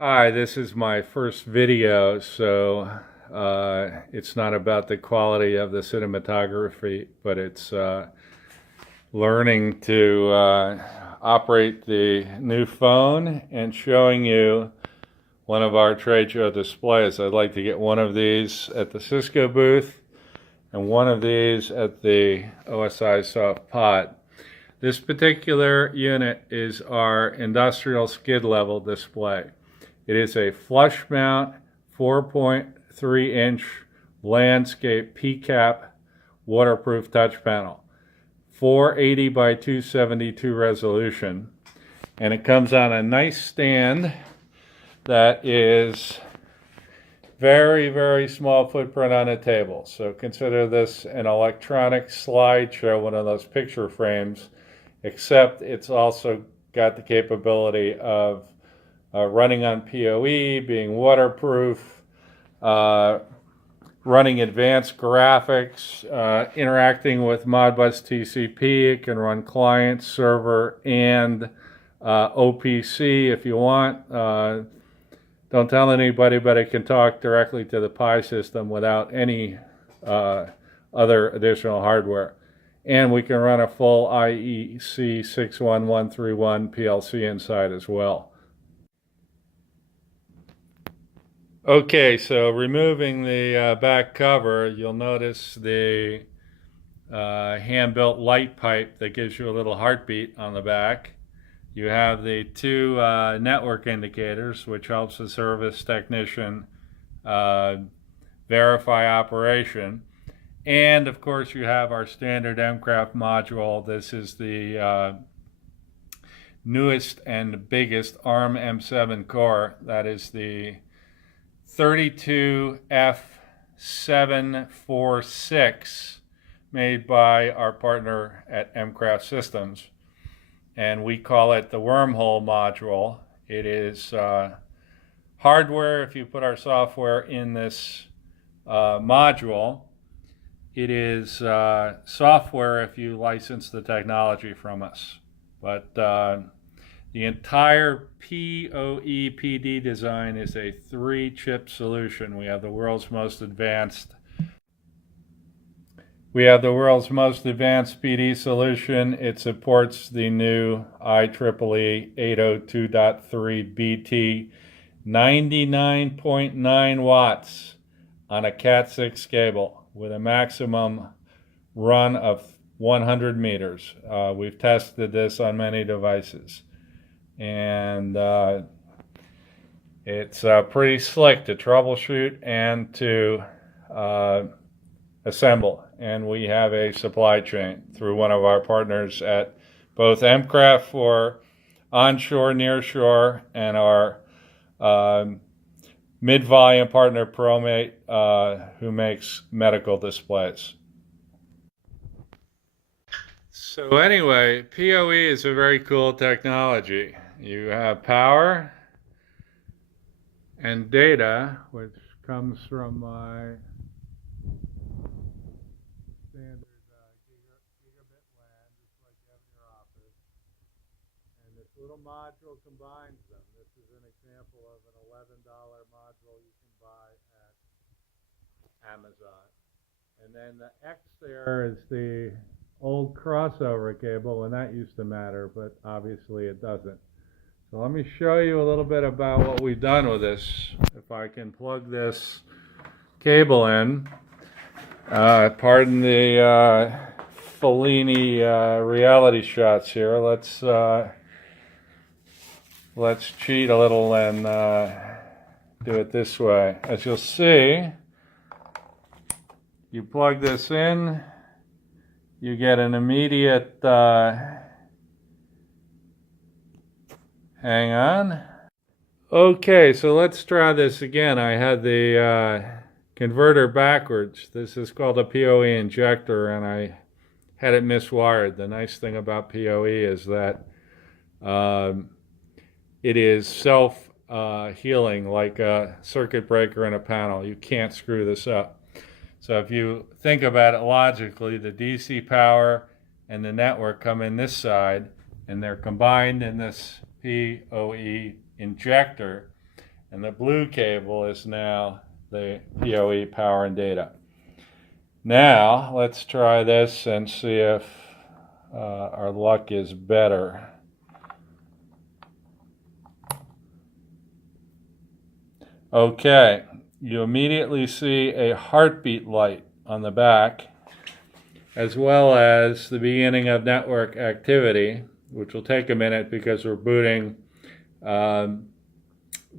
Hi, this is my first video, so it's not about the quality of the cinematography, but it's learning to operate the new phone and showing you one of our trade show displays. I'd like to get one of these at the Cisco booth and one of these at the OSIsoft pod. This particular unit is our industrial skid level display. It is a flush mount 4.3-inch landscape PCAP waterproof touch panel, 480 by 272 resolution, and it comes on a nice stand that is very, very small footprint on a table. So consider this an electronic slideshow, one of those picture frames, except it's also got the capability of running on PoE, being waterproof, running advanced graphics, interacting with Modbus TCP. It can run client, server, and OPC if you want. Don't tell anybody, but it can talk directly to the Pi system without any other additional hardware. And we can run a full IEC 61131 PLC inside as well. Okay, so removing the back cover, you'll notice the hand-built light pipe that gives you a little heartbeat on the back. You have the two network indicators, which helps the service technician verify operation. And of course, you have our standard MCraft module. This is the newest and biggest ARM M7 core. That is the 32F746 made by our partner at MCraft Systems, and we call it the wormhole module. It is hardware if you put our software in this module. It is software if you license the technology from us. But the entire PoE PD design is a 3-chip solution. We have the world's most advanced PD solution. It supports the new IEEE 802.3 BT, 99.9 watts on a Cat6 cable with a maximum run of 100 meters. We've tested this on many devices, and it's pretty slick to troubleshoot and to assemble. And we have a supply chain through one of our partners at both MCraft for onshore, nearshore, and our mid-volume partner ProMate, who makes medical displays. So anyway, PoE is a very cool technology. You have power and data, which comes from my standard gigabit LAN, just like you have in your office. And this little module combines them. This is an example of an $11 module you can buy at Amazon. And then the X there is the old crossover cable, and that used to matter, but obviously it doesn't. So let me show you a little bit about what we've done with this. If I can plug this cable in, pardon the Fellini reality shots here. Let's cheat a little and do it this way. As you'll see, you plug this in, you get an immediate, hang on. Okay, so let's try this again. I had the converter backwards. This is called a PoE injector, and I had it miswired. The nice thing about PoE is that it is self-healing, like a circuit breaker in a panel. You can't screw this up. So if you think about it logically, the DC power and the network come in this side, and they're combined in this PoE injector. And the blue cable is now the PoE power and data. Now, let's try this and see if our luck is better. Okay, you immediately see a heartbeat light on the back, as well as the beginning of network activity, which will take a minute because we're booting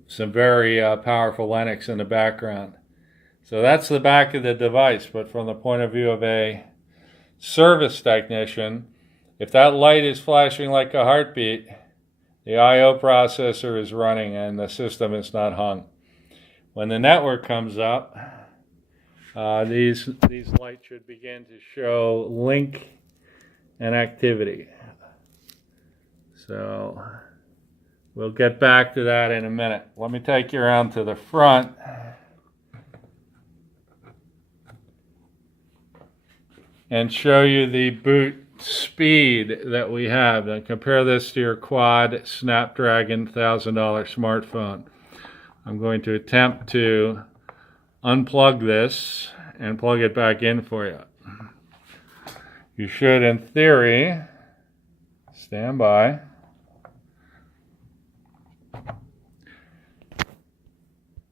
some very powerful Linux in the background. So that's the back of the device, but from the point of view of a service technician, if that light is flashing like a heartbeat, the I/O processor is running and the system is not hung. When the network comes up, these lights should begin to show link and activity. So we'll get back to that in a minute. Let me take you around to the front. And show you the boot speed that we have. And compare this to your quad Snapdragon $1,000 smartphone. I'm going to attempt to unplug this and plug it back in for you. You should, in theory, stand by.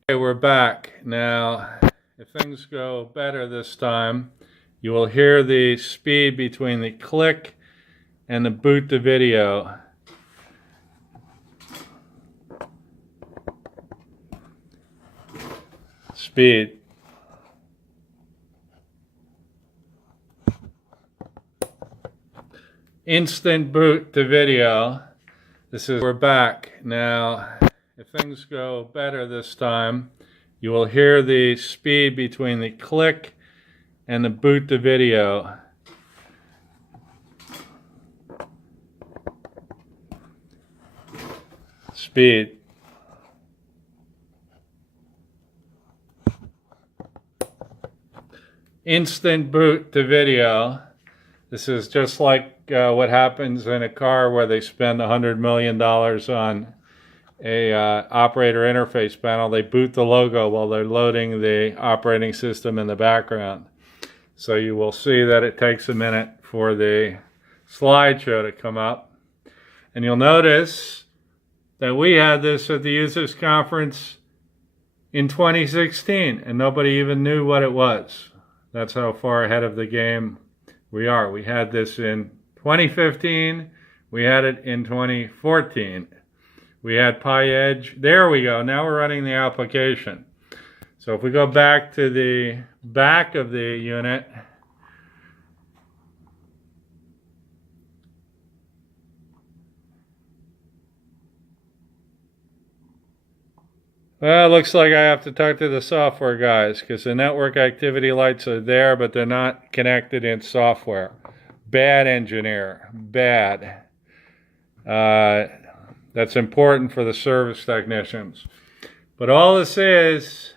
Okay, we're back. Now, if things go better this time, you will hear the speed between the click and the boot to video. Speed. Instant boot to video. We're back. Now, if things go better this time, you will hear the speed between the click and the boot to video. Speed. Instant boot to video. This is just like what happens in a car where they spend $100 million on a operator interface panel. They boot the logo while they're loading the operating system in the background. So you will see that it takes a minute for the slideshow to come up. And you'll notice that we had this at the users conference in 2016 and nobody even knew what it was. That's how far ahead of the game we are. We had this in 2015. We had it in 2014. We had PyEdge. There we go. Now we're running the application. So if we go back to the back of the unit, well, it looks like I have to talk to the software guys because the network activity lights are there, but they're not connected in software. Bad engineer. Bad. That's important for the service technicians. But all this is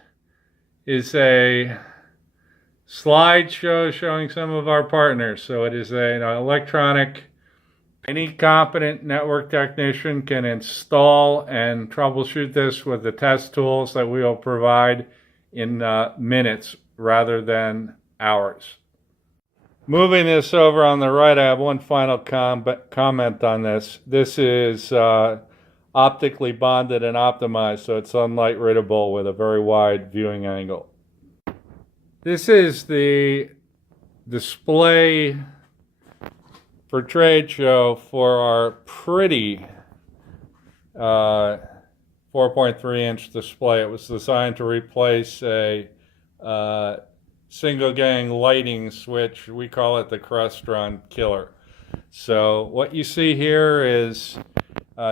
a slideshow showing some of our partners. So it is an electronic. Any competent network technician can install and troubleshoot this with the test tools that we will provide in minutes rather than hours. Moving this over on the right, I have one final comment on this. This is optically bonded and optimized, so it's sunlight readable with a very wide viewing angle. This is the display for trade show for our pretty 4.3-inch display. It was designed to replace a single gang lighting switch. We call it the Crestron Killer. So what you see here is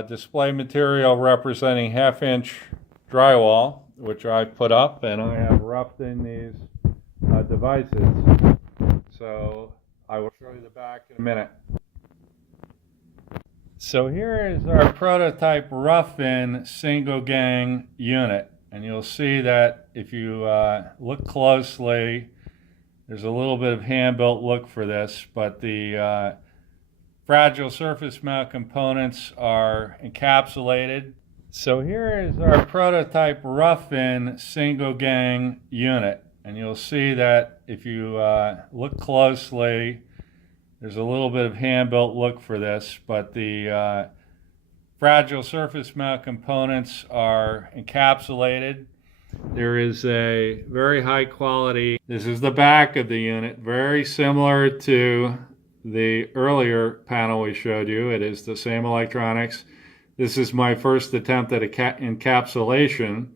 display material representing 1/2-inch drywall, which I put up, and I have roughed in these devices. So I will show you the back in a minute. So here is our prototype rough-in single gang unit. And you'll see that if you look closely, there's a little bit of hand-built look for this, but the fragile surface mount components are encapsulated So here is our prototype rough-in single gang unit. And you'll see that if you look closely, there's a little bit of hand-built look for this, but the fragile surface mount components are encapsulated. There is a very high quality, this is the back of the unit, very similar to the earlier panel we showed you. It is the same electronics. This is my first attempt at encapsulation.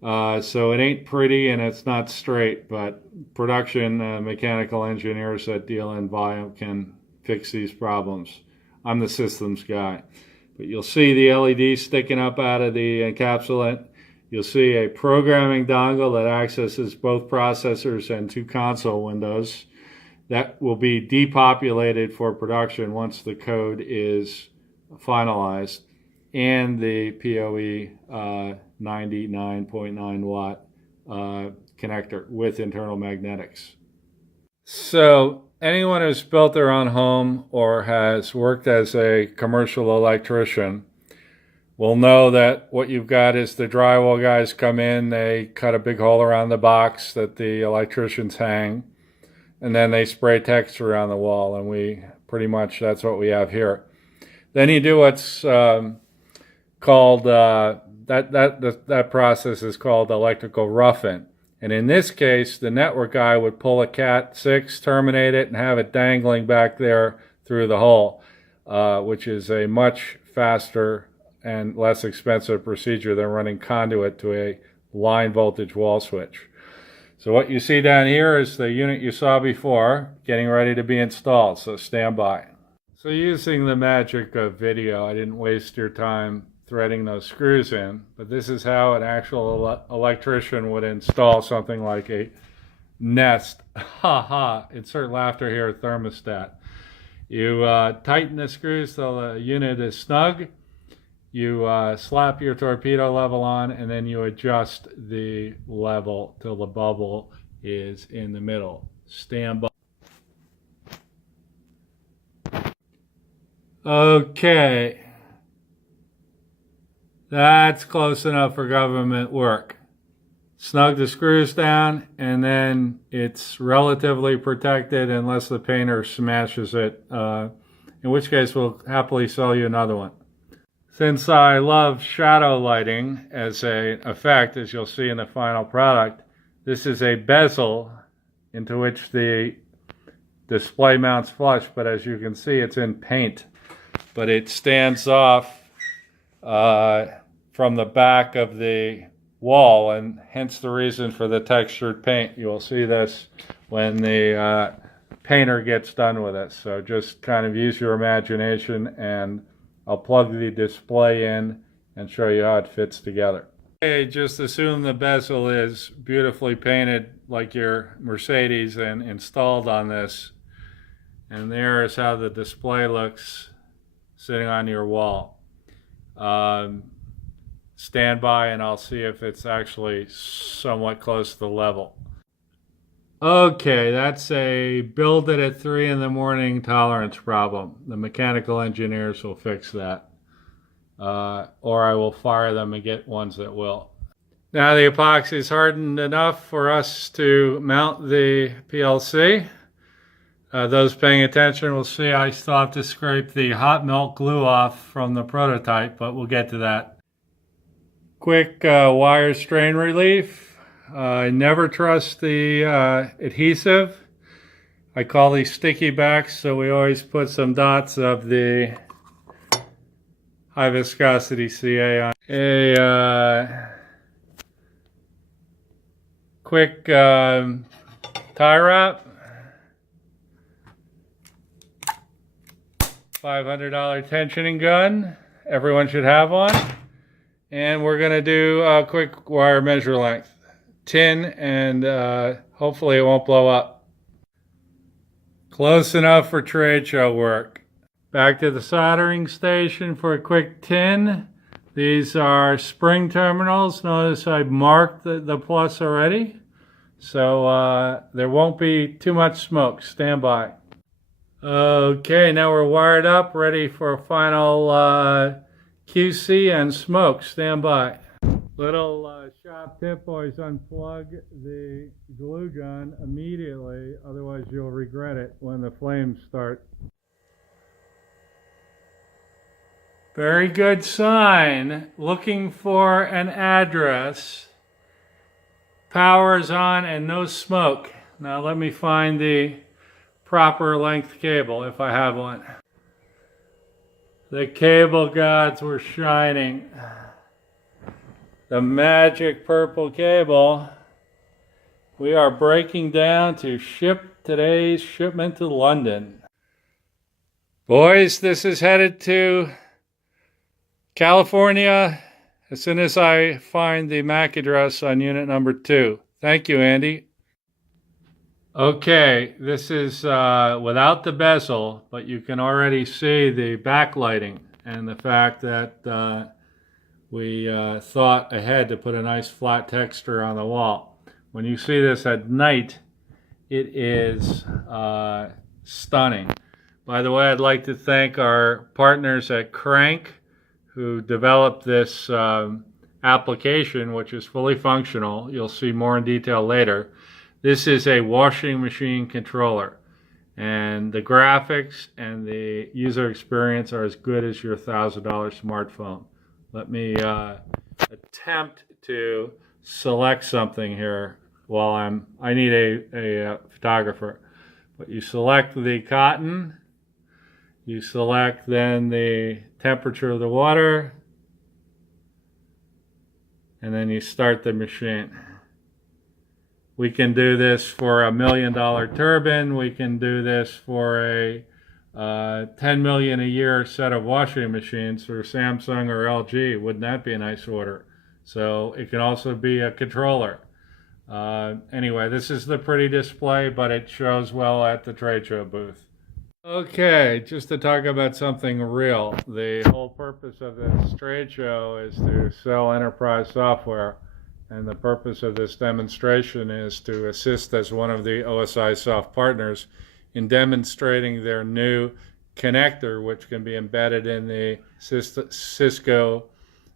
So it ain't pretty and it's not straight, but production mechanical engineers that deal in volume can fix these problems. I'm the systems guy. But you'll see the LED sticking up out of the encapsulant. You'll see a programming dongle that accesses both processors and 2 console windows. That will be depopulated for production once the code is finalized. And the PoE 99.9 watt connector with internal magnetics. So anyone who's built their own home or has worked as a commercial electrician will know that what you've got is the drywall guys come in, they cut a big hole around the box that the electricians hang, and then they spray texture around the wall, and pretty much that's what we have here. Then you do what's called, that process is called electrical roughing. And in this case, the network guy would pull a Cat6, terminate it, and have it dangling back there through the hole, which is a much faster and less expensive procedure than running conduit to a line voltage wall switch. So what you see down here is the unit you saw before, getting ready to be installed, so stand by. So using the magic of video, I didn't waste your time threading those screws in, but this is how an actual electrician would install something like a Nest, insert laughter here, thermostat. You tighten the screws so the unit is snug, you slap your torpedo level on, and then you adjust the level till the bubble is in the middle. Stand by. Okay. That's close enough for government work. Snug the screws down, and then it's relatively protected unless the painter smashes it, in which case we'll happily sell you another one. Since I love shadow lighting as an effect, as you'll see in the final product, this is a bezel into which the display mounts flush, but as you can see, it's in paint. But it stands off from the back of the wall, and hence the reason for the textured paint. You'll see this when the painter gets done with it. So just kind of use your imagination, and I'll plug the display in and show you how it fits together. Okay, just assume the bezel is beautifully painted like your Mercedes and installed on this. And there is how the display looks sitting on your wall. Stand by and I'll see if it's actually somewhat close to the level. Okay, that's a build it at 3 in the morning tolerance problem. The mechanical engineers will fix that. Or I will fire them and get ones that will. Now the epoxy is hardened enough for us to mount the PLC. Those paying attention will see I still have to scrape the hot melt glue off from the prototype, but we'll get to that. Quick wire strain relief. I never trust the adhesive. I call these sticky backs, so we always put some dots of the high viscosity CA on. A quick tie wrap. $500 tensioning gun. Everyone should have one. And we're going to do a quick wire measure length. Tin, and hopefully it won't blow up. Close enough for trade show work. Back to the soldering station for a quick tin. These are spring terminals. Notice I marked the plus already. So there won't be too much smoke. Stand by. Okay, now we're wired up, ready for a final QC and smoke, stand by. Little shop tip, always unplug the glue gun immediately, otherwise you'll regret it when the flames start. Very good sign. Looking for an address. Power is on and no smoke. Now let me find the proper length cable if I have one. The cable gods were shining. The magic purple cable. We are breaking down to ship today's shipment to London. Boys, this is headed to California as soon as I find the MAC address on unit number 2. Thank you, Andy. Okay, this is without the bezel, but you can already see the backlighting and the fact that we thought ahead to put a nice flat texture on the wall. When you see this at night, it is stunning. By the way, I'd like to thank our partners at Crank who developed this application, which is fully functional. You'll see more in detail later. This is a washing machine controller, and the graphics and the user experience are as good as your $1,000 smartphone. Let me attempt to select something here while I need a photographer. But you select the cotton, you select then the temperature of the water, and then you start the machine. We can do this for a $1 million turbine. We can do this for a $10 million a year set of washing machines for Samsung or LG. Wouldn't that be a nice order? So it can also be a controller. Anyway, this is the pretty display, but it shows well at the trade show booth. Okay, just to talk about something real. The whole purpose of this trade show is to sell enterprise software. And the purpose of this demonstration is to assist as one of the OSIsoft partners in demonstrating their new connector, which can be embedded in the Cisco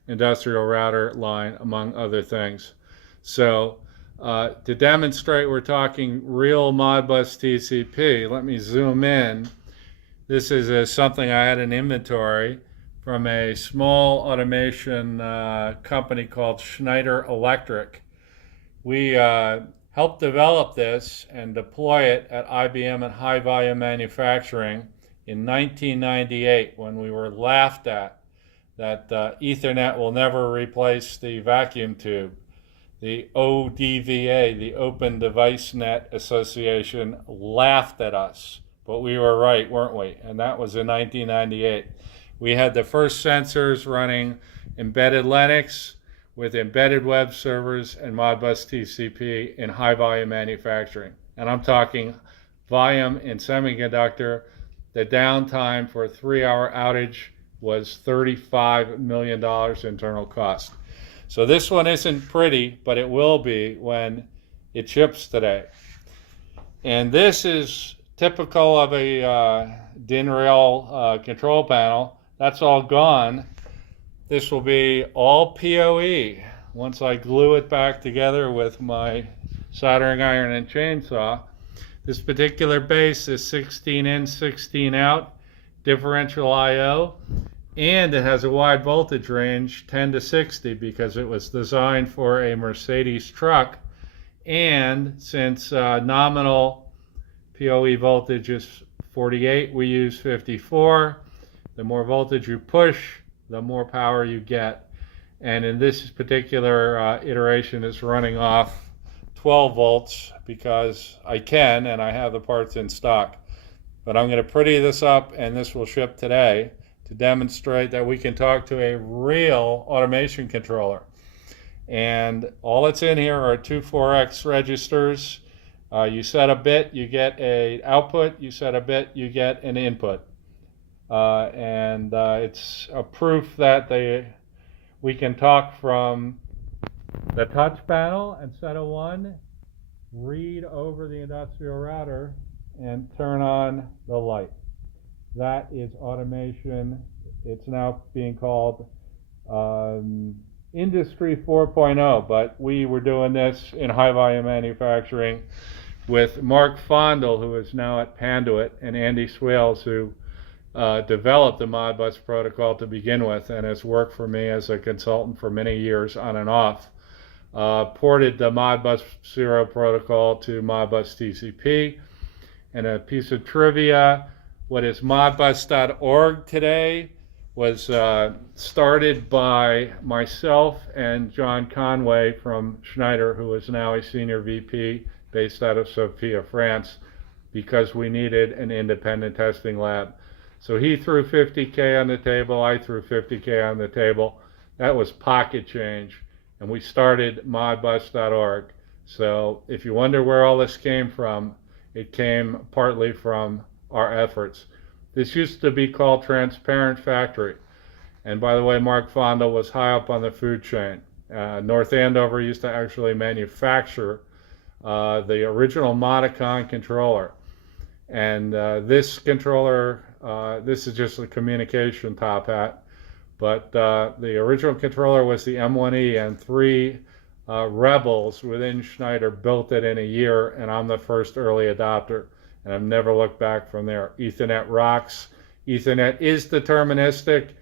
industrial router line, among other things. So to demonstrate, we're talking real Modbus TCP. Let me zoom in. This is something I had in inventory from a small automation company called Schneider Electric. We helped develop this and deploy it at IBM at high volume manufacturing in 1998 when we were laughed at that Ethernet will never replace the vacuum tube. The ODVA, the Open Device Net Association, laughed at us, but we were right, weren't we? And that was in 1998. We had the first sensors running embedded Linux with embedded web servers and Modbus TCP in high volume manufacturing. And I'm talking volume in semiconductor. The downtime for a 3-hour outage was $35 million internal cost. So this one isn't pretty, but it will be when it ships today. And this is typical of a DIN rail control panel. That's all gone. This will be all PoE once I glue it back together with my soldering iron and chainsaw. This particular base is 16 in, 16 out, differential I/O, and it has a wide voltage range, 10 to 60, because it was designed for a Mercedes truck. And since nominal PoE voltage is 48, we use 54. The more voltage you push, the more power you get. And in this particular iteration, it's running off 12 volts because I can, and I have the parts in stock. But I'm going to pretty this up, and this will ship today to demonstrate that we can talk to a real automation controller. And all that's in here are two 4X registers. You set a bit, you get an output. You set a bit, you get an input. It's a proof that we can talk from the touch panel and set a 1, read over the industrial router, and turn on the light. That is automation. It's now being called Industry 4.0, but we were doing this in high volume manufacturing with Mark Fondel, who is now at Panduit, and Andy Swales, who developed the Modbus protocol to begin with and has worked for me as a consultant for many years on and off. Ported the Modbus 0 protocol to Modbus TCP. And a piece of trivia, what is modbus.org today was started by myself and John Conway from Schneider, who is now a senior VP based out of Sofia, France, because we needed an independent testing lab. So he threw $50K on the table, I threw $50K on the table. That was pocket change, and we started modbus.org. So if you wonder where all this came from, it came partly from our efforts. This used to be called Transparent Factory. And by the way, Mark Fondel was high up on the food chain. North Andover used to actually manufacture the original Modicon controller. And this controller, this is just a communication top hat, but the original controller was the M1E, and three rebels within Schneider built it in a year, and I'm the first early adopter, and I've never looked back from there. Ethernet rocks. Ethernet is deterministic,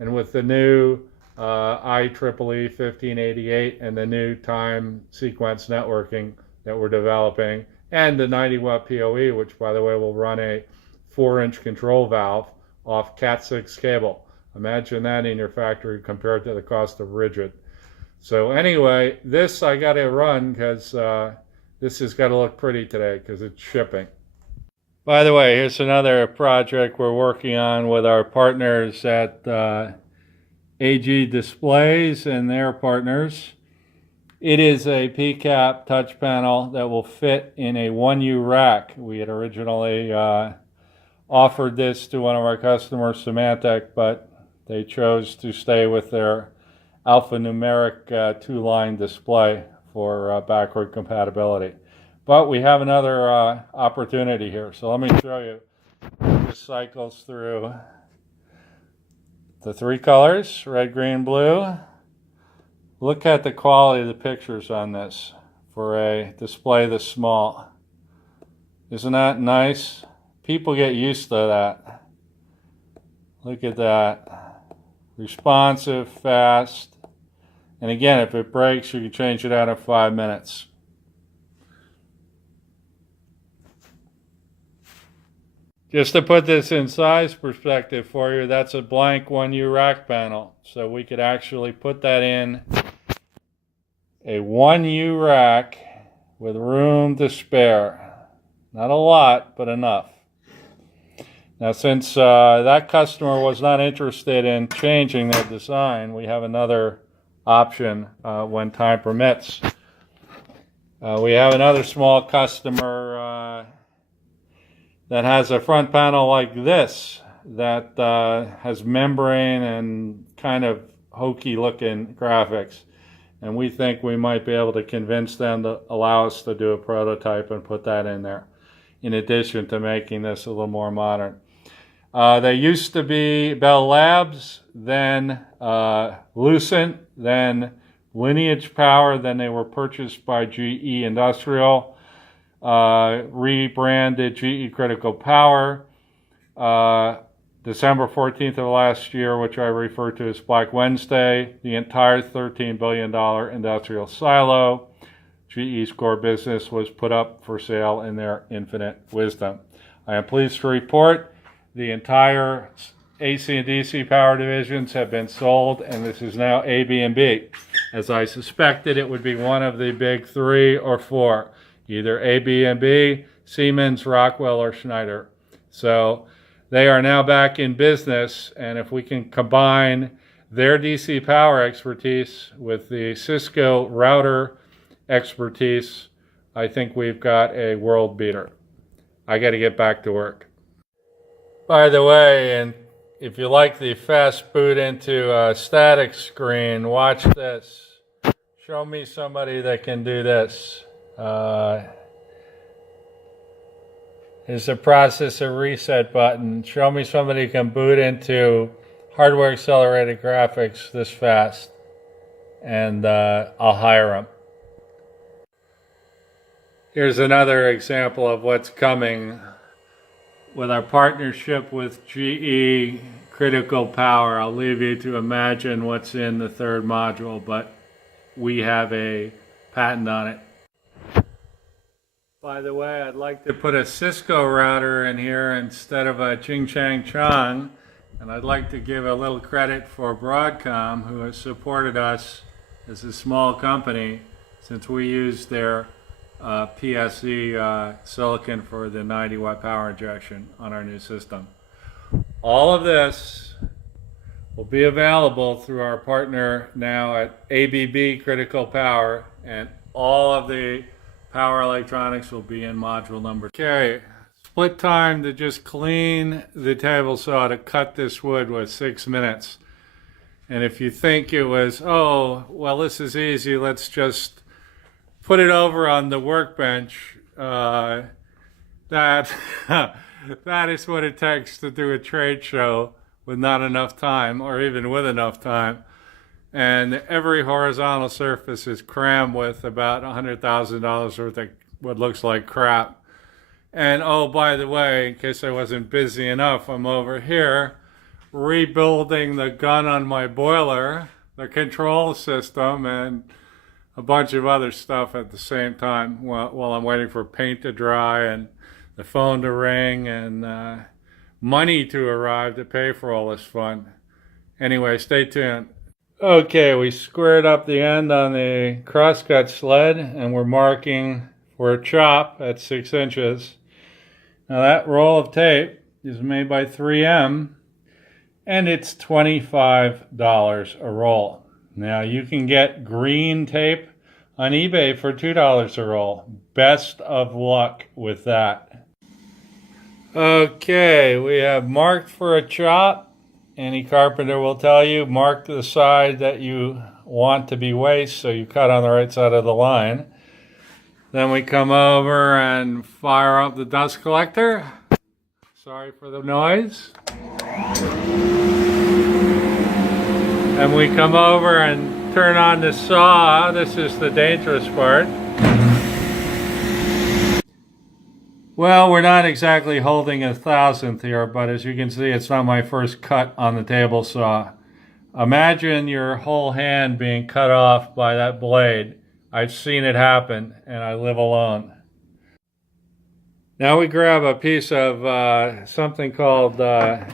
and with the new IEEE 1588 and the new time sequence networking that we're developing, and the 90-watt PoE, which by the way will run a 4-inch control valve off Cat6 cable. Imagine that in your factory compared to the cost of rigid. So anyway, this I got to run because this has got to look pretty today because it's shipping. By the way, here's another project we're working on with our partners at AG Displays and their partners. It is a PCAP touch panel that will fit in a 1U rack. We had originally offered this to one of our customers, Symantec, but they chose to stay with their alphanumeric 2-line display for backward compatibility. But we have another opportunity here. So let me show you. This cycles through the 3 colors, red, green, blue. Look at the quality of the pictures on this for a display this small. Isn't that nice? People get used to that. Look at that. Responsive, fast. And again, if it breaks, you can change it out in 5 minutes. Just to put this in size perspective for you, that's a blank 1U rack panel. So we could actually put that in a 1U rack with room to spare. Not a lot, but enough. Now, since that customer was not interested in changing their design, we have another option when time permits. We have another small customer that has a front panel like this that has membrane and kind of hokey looking graphics. And we think we might be able to convince them to allow us to do a prototype and put that in there, in addition to making this a little more modern. They used to be Bell Labs, then Lucent, then Lineage Power, then they were purchased by GE Industrial, rebranded GE Critical Power, December 14th of last year, which I refer to as Black Wednesday, the entire $13 billion industrial silo, GE's core business, was put up for sale in their infinite wisdom. I am pleased to report the entire AC and DC power divisions have been sold, and this is now A, B, and B. As I suspected, it would be one of the big 3 or 4, either A, B, and B, Siemens, Rockwell, or Schneider. So they are now back in business, and if we can combine their DC power expertise with the Cisco router expertise, I think we've got a world beater. I got to get back to work. By the way, and if you like the fast boot into a static screen, watch this. Show me somebody that can do this. Here's a processor reset button. Show me somebody who can boot into hardware accelerated graphics this fast, and I'll hire them. Here's another example of what's coming with our partnership with GE Critical Power. I'll leave you to imagine what's in the third module, but we have a patent on it. By the way, I'd like to put a Cisco router in here instead of a Ching Chang Chong, and I'd like to give a little credit for Broadcom, who has supported us as a small company since we used their PSE silicon for the 90 watt power injection on our new system. All of this will be available through our partner now at ABB Critical Power, and all of the power electronics will be in module number 2. Okay, split time to just clean the table saw to cut this wood was 6 minutes. And if you think it was, oh, well, this is easy, let's just put it over on the workbench, that is what it takes to do a trade show with not enough time, or even with enough time. And every horizontal surface is crammed with about $100,000 worth of what looks like crap. And oh, by the way, in case I wasn't busy enough, I'm over here rebuilding the gun on my boiler, the control system, and a bunch of other stuff at the same time while I'm waiting for paint to dry and the phone to ring and money to arrive to pay for all this fun. Anyway, stay tuned. Okay, we squared up the end on the crosscut sled and we're marking for a chop at 6 inches. Now that roll of tape is made by 3M and it's $25 a roll. Now you can get green tape on eBay for $2 a roll. Best of luck with that. Okay, we have marked for a chop. Any carpenter will tell you, mark the side that you want to be waste, so you cut on the right side of the line. Then we come over and fire up the dust collector. Sorry for the noise. And we come over and turn on the saw. This is the dangerous part. Well, we're not exactly holding 1,000th here, but as you can see, it's not my first cut on the table saw. Imagine your whole hand being cut off by that blade. I've seen it happen, and I live alone. Now we grab a piece of something called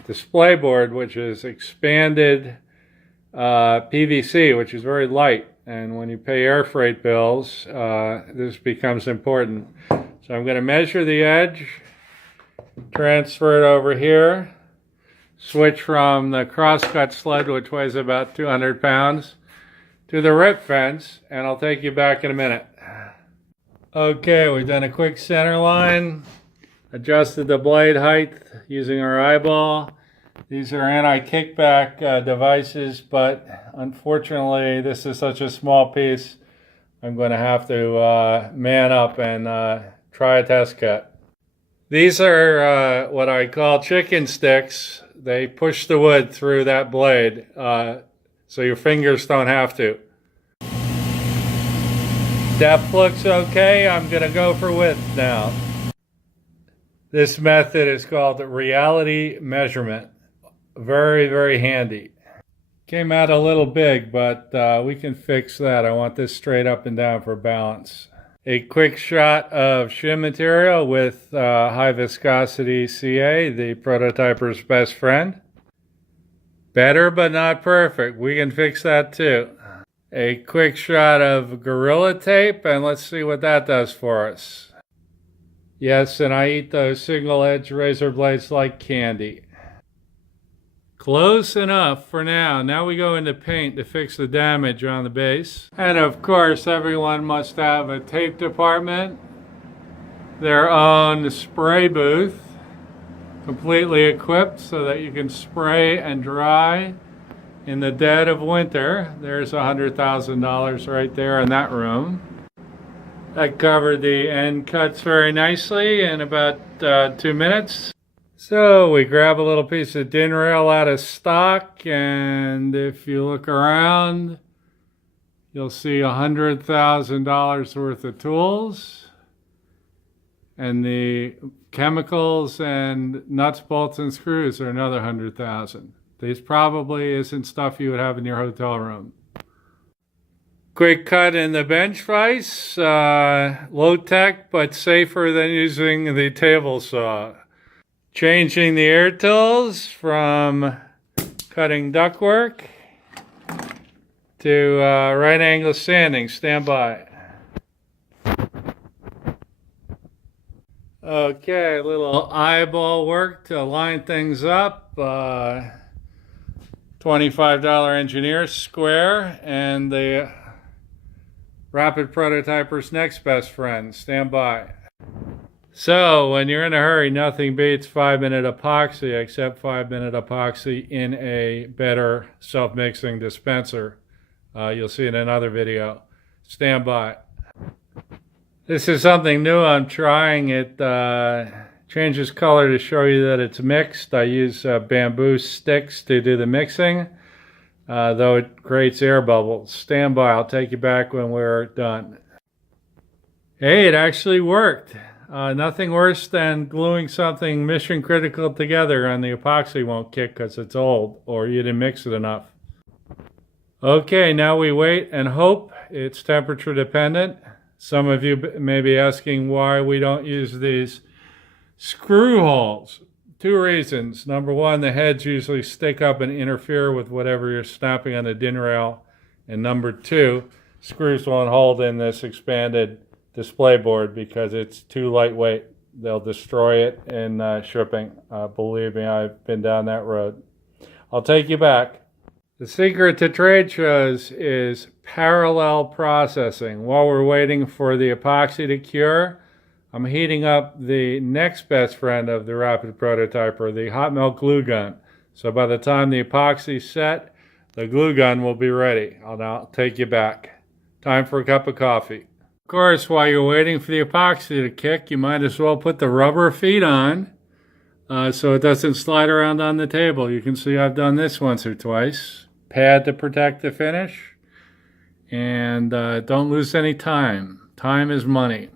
display board, which is expanded PVC, which is very light, and when you pay air freight bills, this becomes important. So I'm going to measure the edge, transfer it over here, switch from the crosscut sled, which weighs about 200 pounds, to the rip fence, and I'll take you back in a minute. Okay, we've done a quick center line, adjusted the blade height using our eyeball. These are anti-kickback devices, but unfortunately this is such a small piece, I'm going to have to man up and try a test cut. These are what I call chicken sticks. They push the wood through that blade, so your fingers don't have to. Depth looks okay. I'm going to go for width now. This method is called reality measurement. Very, very handy. Came out a little big, but we can fix that. I want this straight up and down for balance. A quick shot of shim material with high viscosity CA, the prototyper's best friend. Better but not perfect. We can fix that too. A quick shot of Gorilla Tape, and let's see what that does for us. Yes, and I eat those single edge razor blades like candy. Close enough for now. Now we go into paint to fix the damage on the base. And of course, everyone must have a tape department, their own spray booth, completely equipped so that you can spray and dry in the dead of winter. There's $100,000 right there in that room. That covered the end cuts very nicely in about 2 minutes. So we grab a little piece of din rail out of stock, and if you look around, you'll see $100,000 worth of tools, and the chemicals and nuts, bolts, and screws are another $100,000. This probably isn't stuff you would have in your hotel room. Quick cut in the bench vise, low tech but safer than using the table saw. Changing the air tools from cutting ductwork to right angle sanding. Stand by. Okay, a little eyeball work to line things up. $25 engineer square and the Rapid Prototyper's next best friend. Stand by. So when you're in a hurry, nothing beats 5-minute epoxy except 5-minute epoxy in a better self-mixing dispenser. You'll see in another video. Stand by. This is something new I'm trying. It changes color to show you that it's mixed. I use bamboo sticks to do the mixing, though it creates air bubbles. Stand by. I'll take you back when we're done. Hey, it actually worked. Nothing worse than gluing something mission critical together and the epoxy won't kick because it's old or you didn't mix it enough. Okay, now we wait and hope. It's temperature dependent. Some of you may be asking why we don't use these screw holes. 2 reasons. Number one, the heads usually stick up and interfere with whatever you're snapping on the din rail. And number 2, screws won't hold in this expanded display board because it's too lightweight. They'll destroy it in shipping. Believe me, I've been down that road. I'll take you back. The secret to trade shows is parallel processing. While we're waiting for the epoxy to cure, I'm heating up the next best friend of the Rapid Prototyper, the hot melt glue gun. So by the time the epoxy's set, the glue gun will be ready. I'll now take you back. Time for a cup of coffee. Of course, while you're waiting for the epoxy to kick, you might as well put the rubber feet on so it doesn't slide around on the table. You can see I've done this once or twice. Pad to protect the finish. And don't lose any time. Time is money.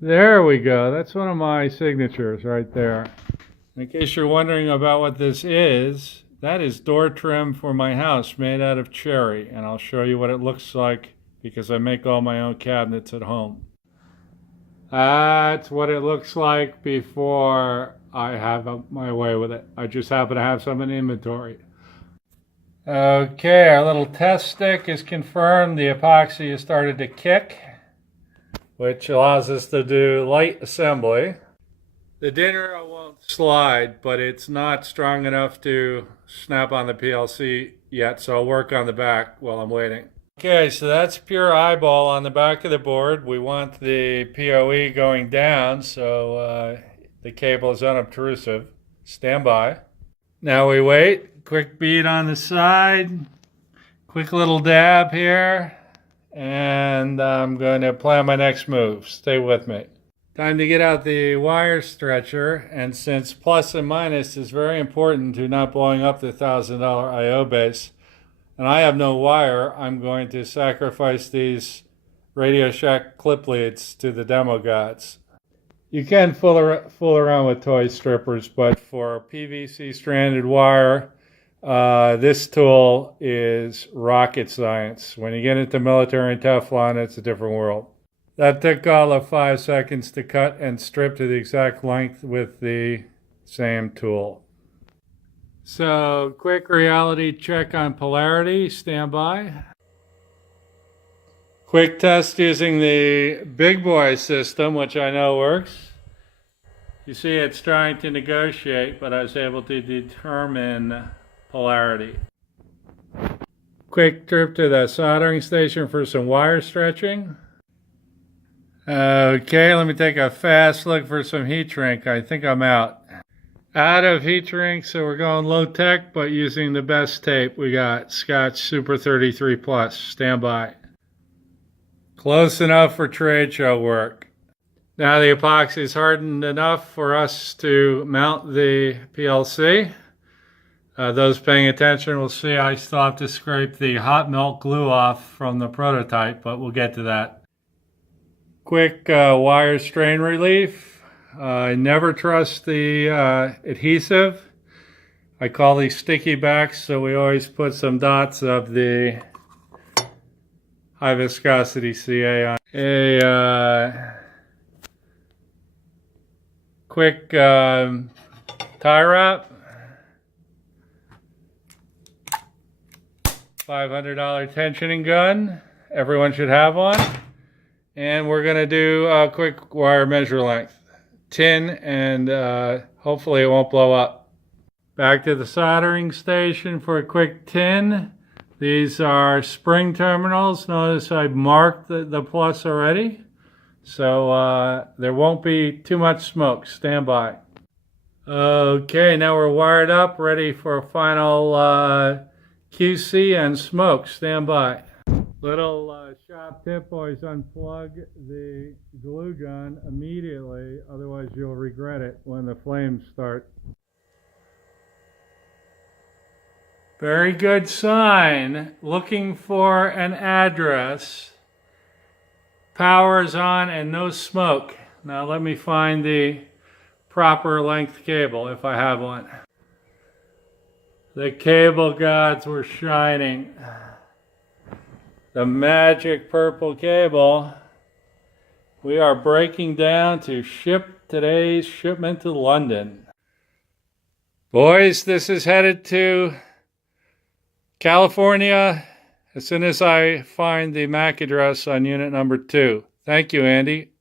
There we go. That's one of my signatures right there. In case you're wondering about what this is, that is door trim for my house made out of cherry. And I'll show you what it looks like because I make all my own cabinets at home. That's what it looks like before I have my way with it. I just happen to have some in inventory. Okay, our little test stick is confirmed. The epoxy has started to kick, which allows us to do light assembly. The din rail won't slide, but it's not strong enough to snap on the PLC yet, so I'll work on the back while I'm waiting. Okay, so that's pure eyeball on the back of the board. We want the PoE going down, so the cable is unobtrusive. Stand by. Now we wait. Quick bead on the side. Quick little dab here. And I'm going to plan my next move. Stay with me. Time to get out the wire stretcher. And since plus and minus is very important to not blowing up the $1,000 I/O base, and I have no wire, I'm going to sacrifice these Radio Shack clip leads to the demo gods. You can fool around with toy strippers, but for PVC stranded wire, this tool is rocket science. When you get into military and Teflon, it's a different world. That took all of 5 seconds to cut and strip to the exact length with the same tool. So, quick reality check on polarity. Stand by. Quick test using the big boy system, which I know works. You see it's trying to negotiate, but I was able to determine polarity. Quick trip to the soldering station for some wire stretching. Okay, let me take a fast look for some heat shrink. I think I'm out. Out of heat shrink, so we're going low tech, but using the best tape we got. Scotch Super 33 Plus. Stand by. Close enough for trade show work. Now the epoxy is hardened enough for us to mount the PLC. Those paying attention will see I still have to scrape the hot melt glue off from the prototype, but we'll get to that. Quick wire strain relief. I never trust the adhesive. I call these sticky backs, so we always put some dots of the high viscosity CA on. A quick tie wrap. $500 tensioning gun. Everyone should have one. And we're going to do a quick wire measure length. 10, and hopefully it won't blow up. Back to the soldering station for a quick 10. These are spring terminals. Notice I marked the plus already. So there won't be too much smoke. Stand by. Okay, now we're wired up, ready for a final QC and smoke. Stand by. Little shop tip, always unplug the glue gun immediately, otherwise you'll regret it when the flames start. Very good sign. Looking for an address. Power is on and no smoke. Now let me find the proper length cable if I have one. The cable gods were shining. The magic purple cable. We are breaking down to ship today's shipment to London. Boys, this is headed to California as soon as I find the MAC address on unit number 2. Thank you, Andy.